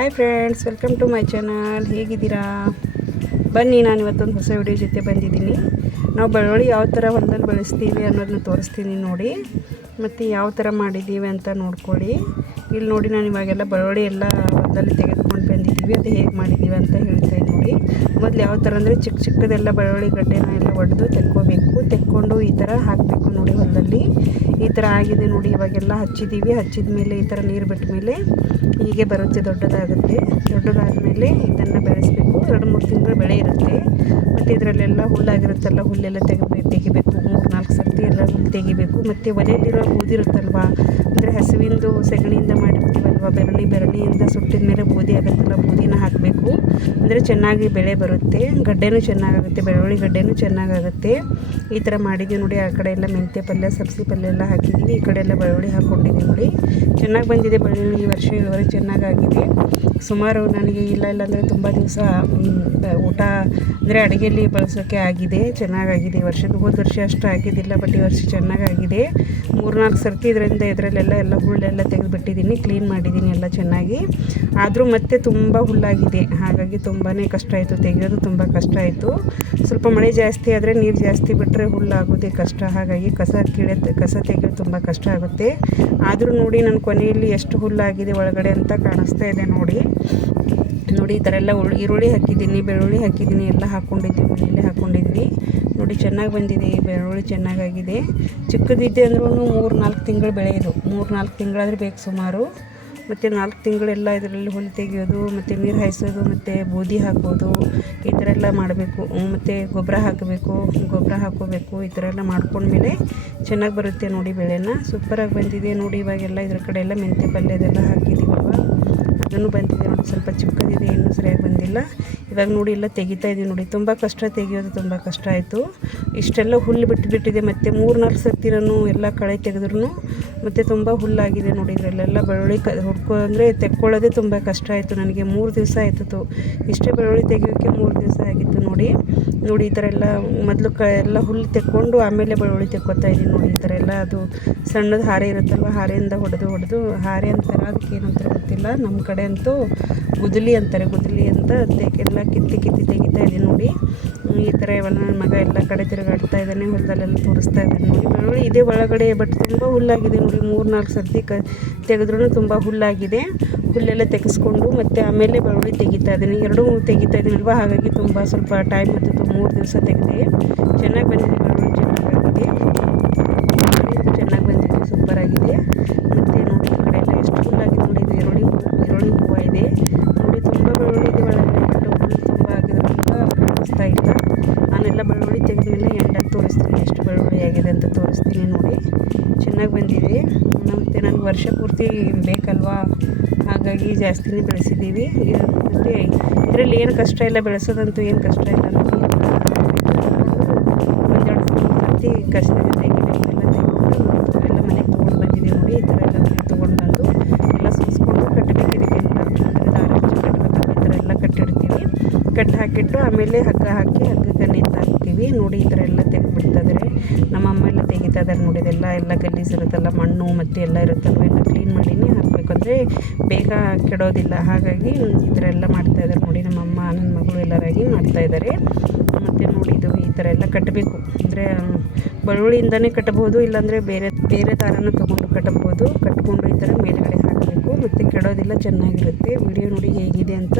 Hi friends, welcome to my channel. ಹೇಗಿದ್ದೀರಾ? ಬನ್ನಿ, ನಾನು ಇವತ್ತೊಂದು ಹೊಸ ವಿಡಿಯೋ ಜೊತೆ ಬಂದಿದ್ದೀನಿ. ನಾವು ಬೆಳ್ಳುಳ್ಳಿ ಯಾವ ಥರ ಹೊಲದಲ್ಲಿ ಬೆಳೆಸ್ತೀವಿ ಅನ್ನೋದನ್ನ ತೋರಿಸ್ತೀನಿ ನೋಡಿ, ಮತ್ತು ಯಾವ ಥರ ಮಾಡಿದ್ದೀವಿ ಅಂತ ನೋಡ್ಕೊಳ್ಳಿ. ಇಲ್ಲಿ ನೋಡಿ, ನಾನು ಇವಾಗೆಲ್ಲ ಬೆಳ್ಳುಳ್ಳಿ ಎಲ್ಲ ಹೊಲದಲ್ಲಿ ತೆಗೆದುಕೊಂಡು ಬಂದಿದ್ದೀವಿ. ಅದು ಹೇಗೆ ಮಾಡಿದ್ದೀವಿ ಅಂತ ಹೇಳ್ತೀನಿ ನೋಡಿ. ಮೊದಲು ಯಾವ ಥರ ಅಂದರೆ ಚಿಕ್ಕ ಚಿಕ್ಕದೆಲ್ಲ ಬೆಳ್ಳುಳ್ಳಿ ಗಡ್ಡೆನ ಎಲ್ಲ ಒಡೆದು ತೆಕ್ಕೊಂಡು ಈ ಥರ ಹಾಕಬೇಕು ನೋಡಿ. ಹೊಲದಲ್ಲಿ ಈ ಥರ ಆಗಿದೆ ನೋಡಿ. ಇವಾಗೆಲ್ಲ ಹಚ್ಚಿದ್ದೀವಿ. ಹಚ್ಚಿದ ಮೇಲೆ ಈ ಥರ ನೀರು ಬಿಟ್ಟ ಮೇಲೆ ಹೀಗೆ ಬರುತ್ತೆ, ದೊಡ್ಡದಾದ ಮೇಲೆ ಇದನ್ನು ಬೆಳೆಸಬೇಕು. 2-3 ತಿಂಗಳು ಬೆಳೆ ಇರುತ್ತೆ. ಮತ್ತು ಇದರಲ್ಲೆಲ್ಲ ಹುಲ್ಲಾಗಿರುತ್ತಲ್ಲ, ಹುಲ್ಲೆಲ್ಲ ತೆಗಿಬೇಕು. 3-4 ಸರ್ತಿ ಎಲ್ಲ ಹುಲ್ಲು ತೆಗಿಬೇಕು. ಮತ್ತು ಒಲೆಯಲ್ಲಿರೋ ಬೂದಿ ಇರುತ್ತಲ್ವ, ಅಂದರೆ ಹಸುವಿಂದು ಸೆಗಣಿಯಿಂದ ಮಾಡಿರ್ತೀವಲ್ವ, ಬೆರಳಿಯಿಂದ ಸುಟ್ಟಿದ ಮೇಲೆ ಬೂದಿ ಆಗುತ್ತಲ್ಲ, ಬೂದಿನ ಹಾಕಬೇಕು. ಅಂದರೆ ಚೆನ್ನಾಗಿ ಬೆಳೆ ಬರುತ್ತೆ. ಗಡ್ಡೆನೂ ಚೆನ್ನಾಗಾಗುತ್ತೆ, ಬೆಳ್ಳುಳ್ಳಿ ಗಡ್ಡೆನೂ ಚೆನ್ನಾಗಾಗುತ್ತೆ. ಈ ಥರ ಮಾಡಿದ್ದೀವಿ ನೋಡಿ. ಆ ಕಡೆ ಎಲ್ಲ ಮೆಂತ್ಯ ಪಲ್ಯ, ಸಬ್ಸಿ ಪಲ್ಯ ಎಲ್ಲ ಹಾಕಿದ್ದೀವಿ. ಈ ಕಡೆ ಎಲ್ಲ ಬೆಳ್ಳುಳ್ಳಿ ಹಾಕ್ಕೊಂಡಿದ್ದೀವಿ ನೋಡಿ. ಚೆನ್ನಾಗಿ ಬಂದಿದೆ ಬೆಳ್ಳುಳ್ಳಿ. ಈ ವರ್ಷ ಇಳುವರಿ ಚೆನ್ನಾಗಾಗಿದೆ. ಸುಮಾರು ನನಗೆ ಇಲ್ಲ ಅಂದರೆ ತುಂಬ ದಿವಸ ಊಟ ಅಂದರೆ ಅಡುಗೆಯಲ್ಲಿ ಬಳಸೋಕ್ಕೆ ಆಗಿದೆ. ಚೆನ್ನಾಗಾಗಿದೆ ಈ ವರ್ಷದ. ಹೋದ ವರ್ಷ ಅಷ್ಟು ಆಗಿದ್ದಿಲ್ಲ, ಬಟ್ ಈ ವರ್ಷ ಚೆನ್ನಾಗಾಗಿದೆ. 3-4 ಸರ್ತಿ ಇದರಲ್ಲೆಲ್ಲ ಹುಲ್ಲೆಲ್ಲ ತೆಗೆದುಬಿಟ್ಟಿದ್ದೀನಿ, ಕ್ಲೀನ್ ಮಾಡಿದ್ದೀನಿ ಎಲ್ಲ ಚೆನ್ನಾಗಿ. ಆದರೂ ಮತ್ತೆ ತುಂಬ ಹುಲ್ಲಾಗಿದೆ. ಹಾಗಾಗಿ ತುಂಬಾ ಕಷ್ಟ ಆಯಿತು, ತೆಗೆಯೋದು ತುಂಬ ಕಷ್ಟ ಆಯಿತು. ಸ್ವಲ್ಪ ಮಳೆ ಜಾಸ್ತಿ ಆದರೆ, ನೀರು ಜಾಸ್ತಿ ಬಿಟ್ಟರೆ ಹುಲ್ಲಾಗೋದೇ ಕಷ್ಟ. ಹಾಗಾಗಿ ಕಸ ತೆಗೆಯೋದು ತುಂಬ ಕಷ್ಟ ಆಗುತ್ತೆ. ಆದರೂ ನೋಡಿ, ನನ್ನ ಕೊನೆಯಲ್ಲಿ ಎಷ್ಟು ಹುಲ್ಲಾಗಿದೆ ಒಳಗಡೆ ಅಂತ ಕಾಣಿಸ್ತಾ ಇದೆ ನೋಡಿ. ಈ ಥರ ಎಲ್ಲ ಈರುಳ್ಳಿ ಹಾಕಿದ್ದೀನಿ, ಬೆಳ್ಳುಳ್ಳಿ ಹಾಕಿದ್ದೀನಿ, ಎಲ್ಲ ಹಾಕ್ಕೊಂಡಿದ್ವಿ, ಮನೆಯಲ್ಲೇ ಹಾಕ್ಕೊಂಡಿದ್ವಿ ನೋಡಿ. ಚೆನ್ನಾಗಿ ಬಂದಿದೆ ಈ ಬೆಳ್ಳುಳ್ಳಿ, ಚೆನ್ನಾಗಾಗಿದೆ. ಚಿಕ್ಕದಿದ್ದೆ ಅಂದ್ರೂ 3-4 ತಿಂಗಳು ಬೆಳೆ ಇದು. 3-4 ತಿಂಗಳಾದರೆ ಬೇಕು ಸುಮಾರು. ಮತ್ತು 4 ತಿಂಗಳೆಲ್ಲ ಇದರಲ್ಲಿ ಹುಲ್ಲು ತೆಗೆಯೋದು, ಮತ್ತು ನೀರು ಹಾಯಿಸೋದು, ಮತ್ತು ಬೂದಿ ಹಾಕೋದು, ಈ ಥರ ಎಲ್ಲ ಮಾಡಬೇಕು. ಮತ್ತು ಗೊಬ್ಬರ ಹಾಕೋಬೇಕು. ಈ ಥರ ಎಲ್ಲ ಮಾಡ್ಕೊಂಡ್ಮೇಲೆ ಚೆನ್ನಾಗಿ ಬರುತ್ತೆ ನೋಡಿ. ಬೆಳೆನ ಸೂಪರಾಗಿ ಬಂದಿದೆ ನೋಡಿ. ಇವಾಗೆಲ್ಲ ಇದ್ರ ಕಡೆ ಎಲ್ಲ ಮೆಂತ್ಯ ಪಲ್ಯದೆಲ್ಲ ಹಾಕಿದ್ದೀವಲ್ವ, ಅದನ್ನು ಬಂದಿದೆ ನೋಡಿ. ಸ್ವಲ್ಪ ಚಿಕ್ಕದಿದೆ, ಇನ್ನೂ ಸರಿಯಾಗಿ ಬಂದಿಲ್ಲ. ಇವಾಗ ನೋಡಿ ಎಲ್ಲ ತೆಗಿತಾ ಇದ್ದೀವಿ ನೋಡಿ. ತುಂಬ ಕಷ್ಟ, ತೆಗಿಯೋದು ತುಂಬ ಕಷ್ಟ ಆಯಿತು. ಇಷ್ಟೆಲ್ಲ ಹುಲ್ಲು ಬಿಟ್ಟಿದೆ. ಮತ್ತು 3-4 ಸರ್ತಿ ನಾನು ಎಲ್ಲ ಕಳೆ ತೆಗೆದ್ರೂ ಮತ್ತು ತುಂಬ ಹುಲ್ಲಾಗಿದೆ ನೋಡಿ. ಇದರಲ್ಲೆಲ್ಲ ಬೆಳ್ಳುಳ್ಳಿ ತೆಕ್ಕೊಳ್ಳೋದೇ ತುಂಬ ಕಷ್ಟ ಆಯಿತು ನನಗೆ. 3 ದಿವಸ ಆಯಿತು. ಇಷ್ಟೇ ಬೆಳ್ಳುಳ್ಳಿ ತೆಗಿಯೋಕ್ಕೆ 3 ದಿವಸ ಆಗಿತ್ತು ನೋಡಿ. ಈ ಥರ ಎಲ್ಲ ಮೊದಲು ಎಲ್ಲ ಹುಲ್ಲು ತೆಕ್ಕೊಂಡು ಆಮೇಲೆ ಬೆಳ್ಳುಳ್ಳಿ ತೆಕ್ಕೋತಾ ಇದ್ದೀನಿ ನೋಡಿ. ಈ ಥರ ಎಲ್ಲ ಅದು ಸಣ್ಣದು ಹಾರೆ ಇರುತ್ತಲ್ವ, ಹಾರೆಯಿಂದ ಹೊಡೆದು ಹಾರೆ ಅಂತಾರೆ, ಅದಕ್ಕೆ ಏನಂತಾರೆ ಗೊತ್ತಿಲ್ಲ. ನಮ್ಮ ಕಡೆ ಅಂತೂ ಗುದ್ದಲಿ ಅಂತಾರೆ. ಗುದ್ದಲಿ ಅಂತ ಎಲ್ಲ ಕಿತ್ತಿ ತೆಗಿತಾ ಇದ್ದೀನಿ ನೋಡಿ. ಈ ಥರ ನನ್ನ ಮಗ ಎಲ್ಲ ಕಡೆ ತಿರುಗಾಡ್ತಾ ಇದ್ದಾನೆ, ಹೊಲದಲ್ಲೆಲ್ಲ ತೋರಿಸ್ತಾ ಇದ್ದಾನೆ ನೋಡಿ. ಬೆಳ್ಳುಳ್ಳಿ ಇದೆ ಒಳಗಡೆ, ಬಟ್ ತುಂಬ ಹುಲ್ಲಾಗಿದೆ ನೋಡಿ. 3-4 ಸರ್ತಿ ತೆಗೆದ್ರೂ ತುಂಬ ಹುಲ್ಲಾಗಿದೆ. ಹುಲ್ಲೆಲ್ಲ ತೆಗೆಸ್ಕೊಂಡು ಮತ್ತು ಆಮೇಲೆ ಬೆಳ್ಳುಳ್ಳಿ ತೆಗಿತಾ ಇದ್ದೀನಿ. 2 ತೆಗಿತಾ ಇದ್ದೀನಲ್ವ, ಹಾಗಾಗಿ ಸ್ವಲ್ಪ ಟೈಮ್ ಆಗ್ತಿತ್ತು. 3 ದಿವಸ ತೆಗೆದೆ. ಚೆನ್ನಾಗಿ ಬಂದಿದೆ ಬೆಳ್ಳುಳ್ಳಿ, ಚೆನ್ನಾಗಿ ಬಂದಿದೆ, ಸೂಪರಾಗಿದೆ. ಮತ್ತು ನೋಡಿ ಈ ಕಡೆ ಎಲ್ಲ ಎಷ್ಟು ಹುಲ್ಲಾಗಿದೆ ನೋಡಿ. ಇದು ಈರುಳ್ಳಿ ಹೂವು ಇದೆ ನೋಡಿ. ತುಂಬ ಬೆಳ್ಳುಳ್ಳಿ ಇದೆ ಒಳಗಡೆ, ಬಟ್ ಹುಲ್ಲು ತುಂಬ ಆಗಿದ್ರಿಂದ ಕಾಣಿಸ್ತಾ ಇಲ್ಲ. ನಾನೆಲ್ಲ ಬೆಳ್ಳುಳ್ಳಿ ತೆಗೆದ್ಮೇಲೆ ಎಂಡಲ್ಲಿ ತೋರಿಸ್ತೀನಿ, ಎಷ್ಟು ಬೆಳ್ಳುಳ್ಳಿ ಆಗಿದೆ ಅಂತ ತೋರಿಸ್ತೀನಿ ನೋಡಿ. ಚೆನ್ನಾಗಿ ಬಂದಿದೆ. ಮತ್ತು ನನಗೆ ವರ್ಷ ಪೂರ್ತಿ ಬೇಕಲ್ವಾ, ಹಾಗಾಗಿ ಜಾಸ್ತಿನೇ ಬೆಳೆಸಿದ್ದೀವಿ. ಮತ್ತು ಇದರಲ್ಲಿ ಏನು ಕಷ್ಟ ಇಲ್ಲ, ಬೆಳೆಸೋದಂತೂ ಏನು ಕಷ್ಟ ಇಲ್ಲ ನೋಡಿ. 1-2 ಸರ್ತಿ ಕಷ್ಟದಿಂದ ತೆಗಿಬೇಕು. ಎಲ್ಲ ಮನೆಗೆ ತೊಗೊಂಡು ಬಂದಿದ್ದೀವಿ ನೋಡಿ. ಈ ಥರ ಎಲ್ಲ ಮನೆಗೆ ತೊಗೊಂಡು ಬಂದು ಎಲ್ಲ ಸುರಿಸ್ಕೊಂಡು ಕಟ್ಟಬೇಕು. ಇದಕ್ಕೆಲ್ಲ ಅಂದರೆ ದಾರ ಹಚ್ಚಿ ಕಟ್ಟಬೇಕು. ಈ ಥರ ಎಲ್ಲ ಕಟ್ಟಿಡ್ತೀವಿ. ಹಾಕಿಟ್ಟು ಆಮೇಲೆ ಹಗ್ಗ ಹಾಕಿ ಹಗ್ಗಕ್ಕೆ ನೇತಾಕ್ತೀವಿ ನೋಡಿ. ಈ ಥರ ಎಲ್ಲ ತೆಗೆದುಬಿಡ್ತಾಯಿದ್ದಾರೆ. ನಮ್ಮಮ್ಮ ಎಲ್ಲ ತೆಗಿತಾ ಇದ್ದಾರೆ ನೋಡಿ. ಎಲ್ಲ ಗಲೀಜು ಇರುತ್ತಲ್ಲ, ಮಣ್ಣು ಮತ್ತು ಎಲ್ಲ ಇರುತ್ತಲ್ವ, ಎಲ್ಲ ಕ್ಲೀನ್ ಮಾಡಿನೇ ಹಾಕಬೇಕು, ಅಂದರೆ ಬೇಗ ಕೆಡೋದಿಲ್ಲ. ಹಾಗಾಗಿ ಈ ಥರ ಎಲ್ಲ ಮಾಡ್ತಾಯಿದ್ದಾರೆ ನೋಡಿ. ನಮ್ಮಮ್ಮ, ನನ್ನ ಮಗಳು ಎಲ್ಲರಾಗಿ ಮಾಡ್ತಾಯಿದ್ದಾರೆ. ಮತ್ತು ನೋಡಿ, ಇದು ಈ ಥರ ಎಲ್ಲ ಕಟ್ಟಬೇಕು. ಅಂದರೆ ಬೆಳ್ಳುಳ್ಳಿಯಿಂದನೇ ಕಟ್ಟಬಹುದು, ಇಲ್ಲಾಂದರೆ ಬೇರೆ ದಾರನ ತೊಗೊಂಡು ಕಟ್ಟಬಹುದು. ಕಟ್ಕೊಂಡು ಈ ಥರ ಮೇಲ್ಗಡೆ ಹಾಕಬೇಕು, ಮತ್ತು ಕೆಡೋದಿಲ್ಲ, ಚೆನ್ನಾಗಿರುತ್ತೆ. ವಿಡಿಯೋ ನೋಡಿ ಹೇಗಿದೆ ಅಂತ